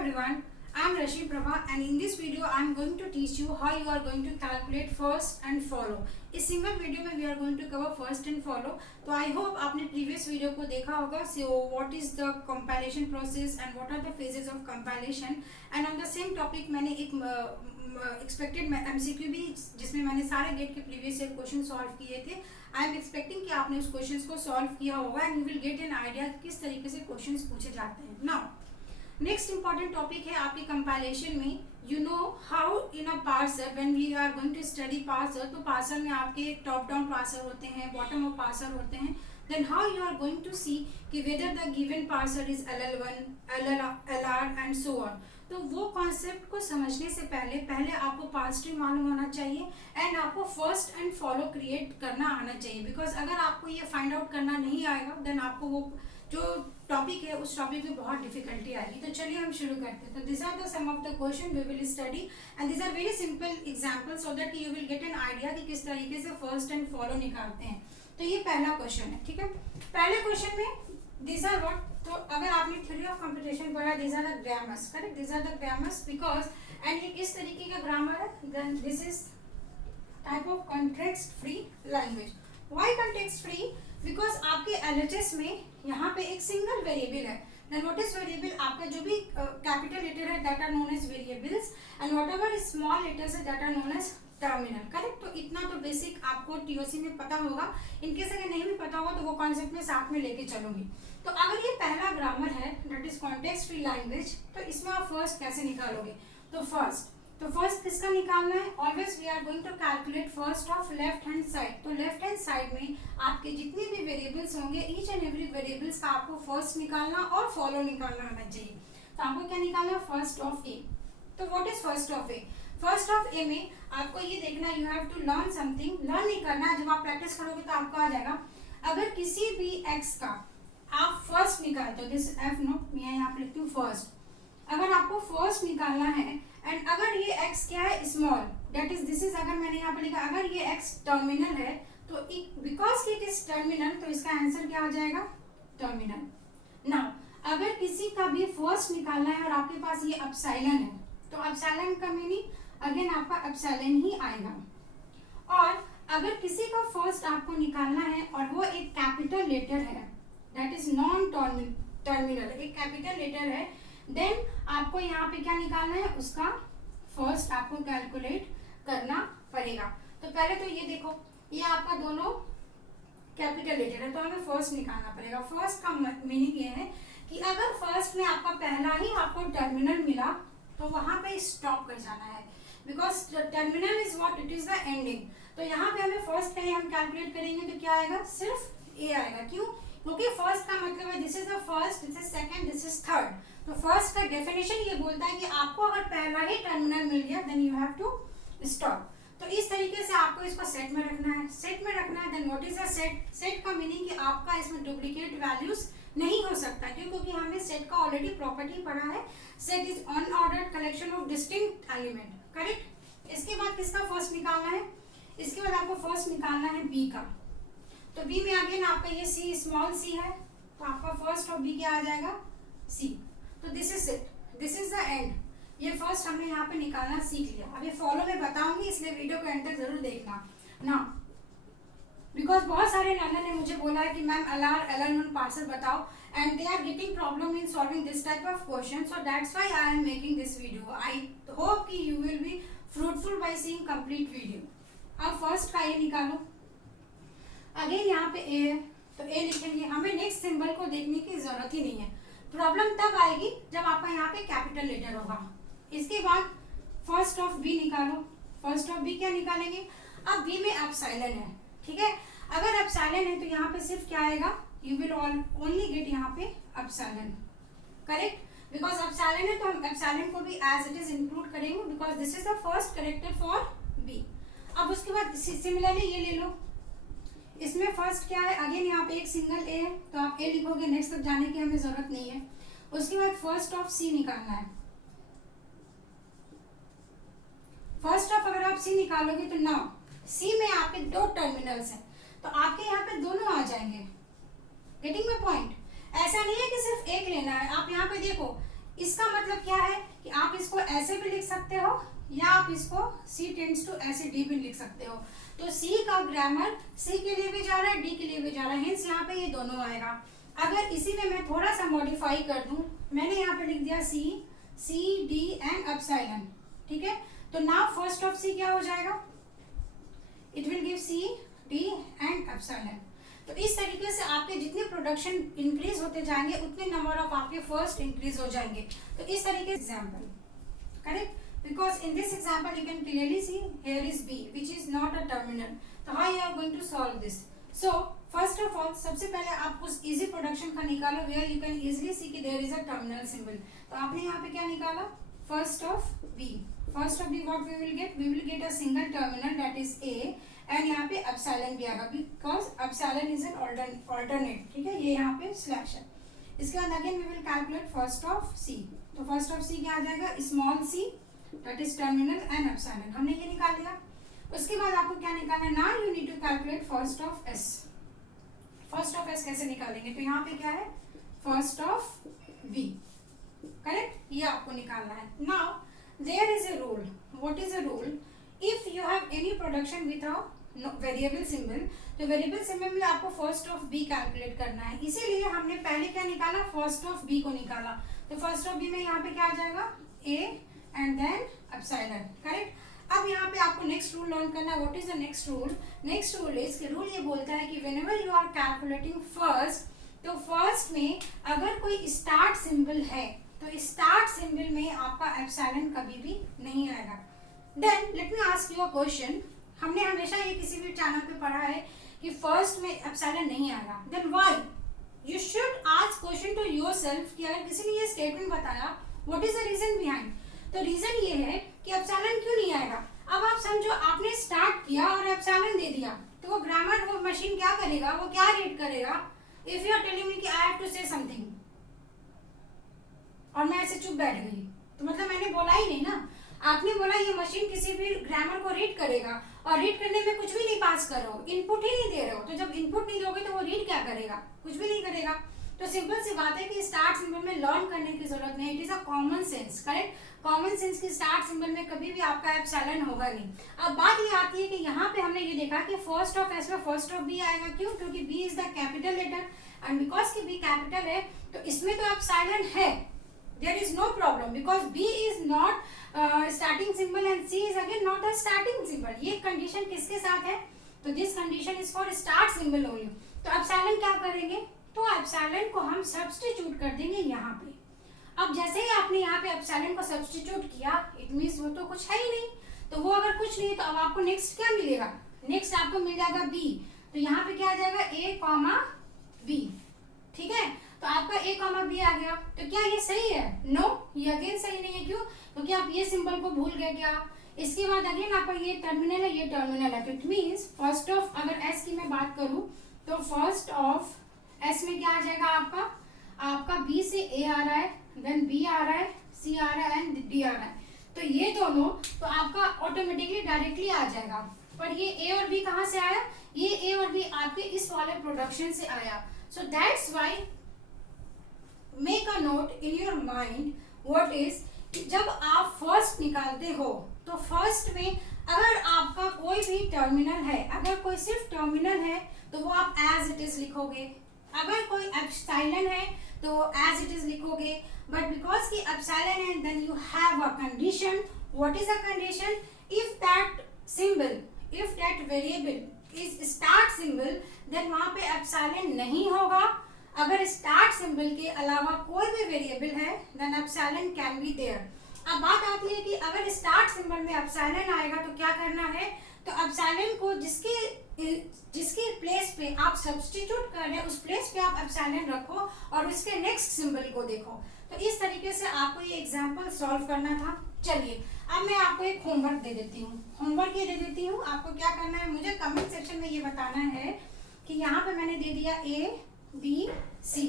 everyone, I am Rashi Prabha and in this video I am going to teach you how you are going to calculate first and follow. इस single video में we are going to cover first and follow. तो I hope आपने previous video को देखा होगा. So what is the compilation process and what are the phases of compilation, and on the same topic मैंने एक expected MCQ भी जिसमें मैंने सारे गेट के previous year क्वेश्चन सॉल्व किए थे. I am expecting कि आपने उस क्वेश्चंस को सॉल्व किया होगा and you will get an idea किस तरीके से क्वेश्चंस पूछे जाते हैं. Now नेक्स्ट इंपॉर्टेंट टॉपिक है आपकी कंपाइलेशन में. You know how in a parser when we are going to study parser, तो पार्सर में आपके टॉप डाउन पार्सर होते हैं, बॉटम अप पार्सर होते हैं. Then how you are going to see कि whether the given parser is LL1, LR and so on. तो वो कॉन्सेप्ट को समझने से पहले आपको पार्स ट्री मालूम होना चाहिए एंड आपको फर्स्ट एंड फॉलो क्रिएट करना आना चाहिए. बिकॉज अगर आपको ये फाइंड आउट करना नहीं आएगा देन आपको वो जो टॉपिक है उस टॉपिक में बहुत डिफिकल्टी आएगी. तो चलिए हम शुरू करते हैं. तो this are the some of the question we will study and this are very simple example so that you will get an idea कि किस तरीके से फर्स्ट एंड फॉलो निकालते हैं. तो ये पहला क्वेश्चन है. ठीक है, पहले क्वेश्चन में दिस आर व्हाट, तो अगर आपने थ्योरी ऑफ कंप्यूटेशन पढ़ा, this are the grammars. Correct, this are the grammars because and ये किस तरीके का ग्रामर है. This is type of context free language. Why context free? Because आपके LHS में यहाँ पे एक सिंगल वेरिएबल है. Then what is variable? आपका जो भी कैपिटल लेटर है that are known as variables and whatever small letters है that are known as terminal. Correct, तो इतना तो बेसिक आपको TOC में पता होगा. इनकेस अगर नहीं भी पता होगा तो वो कॉन्सेप्ट में साथ में लेके चलूंगी. तो अगर ये पहला ग्रामर है that is context free language, तो इसमें आप फर्स्ट कैसे निकालोगे? तो फर्स्ट किसका निकालना है? Always we are going to calculate first of left hand side. तो लेफ्ट हैंड साइड में आपके जितने भी वेरिएबल्स होंगे ईच एंड एवरी वेरिएबल्स का आपको फर्स्ट निकालना और फॉलो निकालना आना चाहिए. तो आपको क्या निकालना है? First of A. तो what is first of A? First of A में आपको ये देखना, you have to learn something. Learn नहीं करना है, जब आप प्रैक्टिस करोगे तो आपको आ जाएगा. अगर किसी भी एक्स का आप फर्स्ट निकालते हो, दिस एफ नो, मैं यहाँ पे लिखती हूँ फर्स्ट. अगर आपको फर्स्ट निकालना है एंड अगर ये x क्या है? Small, that is this is, अगर मैंने यहाँ पे लिखा अगर ये x टर्मिनल है तो बिकॉज इट इज टर्मिनल तो इसका आंसर क्या आ जाएगा? टर्मिनल. नाउ अगर किसी का भी फर्स्ट निकालना है और आपके पास ये एप्सिलॉन है तो एप्सिलॉन का मीनिंग अगेन आपका एप्सिलॉन ही आएगा. और अगर किसी का फर्स्ट आपको निकालना है और वो एक कैपिटल लेटर है दैट इज नॉन टर्मिनल, एक कैपिटल लेटर है, देन आपको यहाँ पे क्या निकालना है? उसका फर्स्ट आपको कैलकुलेट करना पड़ेगा. तो पहले तो ये देखो, ये आपका दोनों कैपिटल लेटर है तो हमें फर्स्ट निकालना पड़ेगा. फर्स्ट का मीनिंग ये है कि अगर फर्स्ट में आपका पहला ही आपको टर्मिनल मिला तो वहां पे स्टॉप कर जाना है. Because terminal is what, it is the ending. तो यहाँ पे हमें फर्स्ट का ही हम कैलकुलेट करेंगे तो क्या आएगा? सिर्फ ए आएगा. क्यों? क्योंकि फर्स्ट का मतलब है this is the first, this is second, this is third. तो फर्स्ट का डेफिनेशन ये बोलता है कि आपको अगर पहला ही टर्मिनल मिल गया then you have to stop. तो इस तरीके से आपको इसको सेट में रखना है. Then what is a set? Set का मीनिंग कि आपका इसमें डुप्लीकेट वैल्यूज नहीं हो सकता. क्यों? क्योंकि हमने सेट का ऑलरेडी प्रॉपर्टी पढ़ा है. Set is unordered collection of distinct element. Correct. इसके बाद किसका फर्स्ट निकालना है? इसके बाद आपको फर्स्ट निकालना है बी का. तो बी में अगेन आपका ये सी, स्मॉल सी है, तो आपका फर्स्ट ऑफ बी क्या आ जाएगा? सी. तो this is it, this is the end. ये फर्स्ट हमने यहाँ पे निकालना सीख लिया. अब ये फॉलो में बताऊंगी इसलिए वीडियो को एंड तक जरूर देखना ना. बिकॉज बहुत सारे लर्नर ने मुझे बोला है कि मैम LR पार्सर बताओ and they are getting problem in solving this type of question. So that's why I am making this video. I hope कि you will be fruitful by seeing complete video. अब first का ये निकालो. Again यहाँ पे ए है तो ए लिखेंगे. हमें नेक्स्ट सिंबल को देखने की जरूरत ही नहीं है. प्रॉब्लम तब आएगी जब आपका यहाँ पे कैपिटल लेटर होगा. इसके बाद फर्स्ट ऑफ बी निकालो. फर्स्ट ऑफ बी क्या निकालेंगे? अब बी में एप्सिलॉन है. ठीक है, अगर एप्सिलॉन है तो यहाँ पे सिर्फ क्या आएगा? यू विल ओनली गेट यहाँ पे एप्सिलॉन. करेक्ट, बिकॉज एप्सिलॉन है तो हम एप्सिलॉन को भी एज इट इज इंक्लूड करेंगे because this is the first character for B. अब उसके बाद सिमिलरली ये ले लो. इसमें फर्स्ट क्या है? अगेन यहाँ पे एक सिंगल ए है तो आप ए लिखोगे. नेक्स्ट तक जाने की हमें जरूरत नहीं है. उसके बाद फर्स्ट ऑफ सी निकालना है. फर्स्ट ऑफ अगर आप सी निकालोगे तो नाउ सी में आपके दो टर्मिनल्स हैं तो आपके यहाँ पे दोनों आ जाएंगे. Getting my point? ऐसा नहीं है कि सिर्फ एक लेना है. आप यहाँ पे देखो इसका मतलब क्या है कि आप इसको ऐसे भी लिख सकते हो या आप इसको C टेंड्स टू ऐसे D भी लिख सकते हो। तो C का ग्रामर C के लिए भी जा रहा है, D के लिए भी जा रहा है, हिंस यहाँ पे ये दोनों आएगा। अगर इसी में मैं थोड़ा सा मॉडिफाई कर दूं, मैंने यहाँ पे लिख दिया C, D एंड एप्सिलॉन, ठीक है। तो नाउ फर्स्ट ऑफ C क्या हो जाएगा, it will give C, D and epsilon. तो इस तरीके से आपके जितने प्रोडक्शन इंक्रीज होते जाएंगे उतने नंबर ऑफ आपके फर्स्ट इंक्रीज हो जाएंगे। तो इस तरीके से example, correct, because in this example you can clearly see here is B which is not a terminal. So how you are going to solve this? So first of all, सबसे पहले आप उस easy production का निकालो where you can easily see कि there is a terminal symbol. तो आपने यहाँ पे क्या निकाला, first of B. First of B what we will get? We will get a single terminal that is A and यहाँ पे epsilon भी आएगा because epsilon is an alternate, ठीक है, ये यहाँ पे स्लैश है। इसके बाद again we will calculate first of C. तो first of C क्या आ जाएगा, small c that is terminal and epsilon, हमने ये निकाल लिया। उसके बाद आपको क्या निकालना है, now you need to calculate first of S. first of S कैसे निकालेंगे, तो यहाँ पे क्या है, first of B, करेक्ट, ये आपको निकालना है। now there is a rule. what is a rule? if you have any production with a variable symbol, तो वेरिएबल सिंबल में आपको फर्स्ट ऑफ बी कैलकुलेट करना है, इसीलिए हमने पहले क्या निकाला, फर्स्ट ऑफ बी को निकाला। तो फर्स्ट ऑफ बी में यहाँ पे क्या आ जाएगा, A and then epsilon, correct. अब यहाँ पे आपको नेक्स्ट रूल लर्न करना है। What is the next rule? Next rule is, rule ये बोलता है कि whenever you are calculating first, तो फर्स्ट में अगर कोई स्टार्ट सिंबल है तो स्टार्ट सिंबल में आपका एप्सिलॉन कभी भी नहीं आएगा। Then let me ask you a question, हमने हमेशा ये किसी भी चैनल पे पढ़ा है कि फर्स्ट में एप्सिलॉन नहीं आएगा, then why? You should ask question to yourself कि अगर किसी ने ये स्टेटमेंट बताया, what is the reason behind? तो रीजन ये है कि एप्सिलॉन क्यों नहीं आएगा। अब आप समझो आपने स्टार्ट किया और एप्सिलॉन दे दिया, तो वो ग्रामर, वो मशीन क्या करेगा, वो क्या रीड करेगा? If you are telling me कि I have to say something और मैं ऐसे चुप बैठ गई, तो मतलब मैंने बोला ही नहीं ना। आपने बोला ये मशीन किसी भी ग्रामर को रीड करेगा, और रीड करने में कुछ भी नहीं पास कर रहे हो, इनपुट ही नहीं दे रहे हो, तो जब इनपुट नहीं दोगे तो वो रीड क्या करेगा, कुछ भी नहीं करेगा। तो सिंपल सी बात है कि स्टार्ट सिंबल में लर्न करने की जरूरत नहीं, it is a common sense, correct. Common sense की स्टार्ट सिंबल में कभी भी आपका एप्सिलॉन होगा नहीं। अब बात ये आती है कि यहाँ पे हमने ये देखा कि फर्स्ट ऑफ एस में फर्स्ट ऑफ बी आएगा, क्यों? क्योंकि B is the capital letter and because की बी कैपिटल है तो इसमें तो एप्सिलॉन है, there is no problem because B is not starting symbol and C is again not a starting symbol. ये कंडीशन किसके साथ है? तो this condition is for start symbol only. तो एप्सिलॉन क्या करेंगे? तो एप्सिलॉन को हम सब्स्टिट्यूट कर देंगे यहाँ पे। अब जैसे ही आपने यहाँ पे एप्सिलॉन को सब्स्टिट्यूट किया, इट मीन्स वो तो कुछ है ही नहीं, तो वो अगर कुछ नहीं तो अब आपको नेक्स्ट क्या मिलेगा? नेक्स्ट आपको मिल जाएगा B, तो यहाँ पे क्या आ जाएगा, A कॉमा B, ठीक है। तो आपका A कॉमा B आ गया, तो क्या ये सही है? नो, ये अगेन सही नहीं है, क्यों? क्योंकि आप ये सिंबल को भूल गए क्या? इसके बाद अगेन आपका ये टर्मिनल है, ये टर्मिनल है, तो इट मीन्स फर्स्ट ऑफ, अगर S की मैं बात करूं तो फर्स्ट ऑफ S में क्या आ जाएगा आपका B से A आ रहा है, देन B आ रहा है, C आ रहा है एंड D आ रहा है, तो ये दोनों तो आपका ऑटोमेटिकली डायरेक्टली आ जाएगा। पर ये A और B कहाँ से आया? ये A और B आपके इस वाले प्रोडक्शन से आया। So that's why make a note in your mind what is, जब आप फर्स्ट निकालते हो तो फर्स्ट में अगर आपका कोई भी टर्मिनल है, अगर कोई सिर्फ टर्मिनल है तो वो आप एज इट इज लिखोगे, अगर कोई एप्सिलॉन है तो एज इट इज लिखोगे, बट बिकॉज की एप्सिलॉन है then you have a condition. What is a condition? If that symbol, if that variable is start symbol, then वहां पे एप्सिलॉन नहीं होगा। अगर स्टार्ट सिंबल के अलावा कोई भी वेरिएबल है then epsilon can be there. अब बात आती है कि अगर स्टार्ट सिंबल में एप्सिलॉन आएगा तो क्या करना है? तो एप्सिलॉन को जिसके प्लेस पे आप सब्स्टिट्यूट कर रहे हैं उस प्लेस पे आप एप्सिलॉन रखो और उसके नेक्स्ट सिंबल को देखो। तो इस तरीके से आपको ये एग्जांपल सॉल्व करना था। चलिए अब मैं आपको एक होमवर्क दे देती हूँ। होमवर्क ये दे देती हूँ, आपको क्या करना है, मुझे कमेंट सेक्शन में ये बताना है कि यहाँ पे मैंने दे दिया A B C,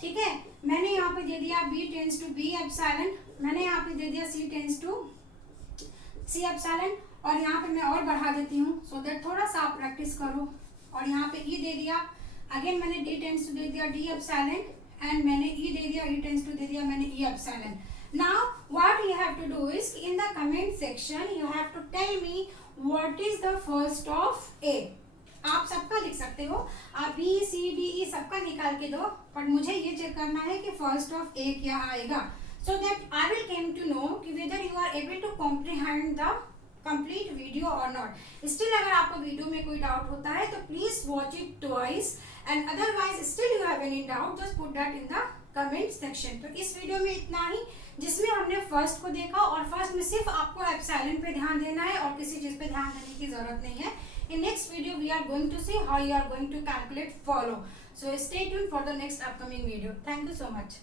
ठीक है। मैंने यहाँ पे दे दिया B tends to B epsilon, मैंने यहाँ पे दे दिया C tends to C epsilon, और यहाँ पे मैं और बढ़ा देती हूँ सो दैट थोड़ा सा आप प्रैक्टिस करो। और यहाँ पे E दे दिया, अगेन मैंने D टेंड्स टू दे दिया D एप्सिलॉन, एंड मैंने E दे दिया, E टेंड्स टू दे दिया मैंने E epsilon. Now what you have to do is in the comment section you have to tell me what is the first of A. आप सबका लिख सकते हो, आप B C D E सबका निकाल के दो, पर मुझे ये चेक करना है कि फर्स्ट ऑफ A क्या आएगा, so that I will came to know कि whether you are able to comprehend the complete video or not. Still अगर आपको वीडियो में कोई डाउट होता है तो please watch it twice, and otherwise still you have any doubt just put that in the comment section. तो इस video में इतना ही, जिसमें हमने फर्स्ट को देखा, और फर्स्ट में सिर्फ आपको एप्सिलॉन पे ध्यान देना है और किसी चीज पे ध्यान देने की जरूरत नहीं है. In next video we are going to see how you are going to calculate follow. So stay tuned for the next upcoming video. Thank you so much.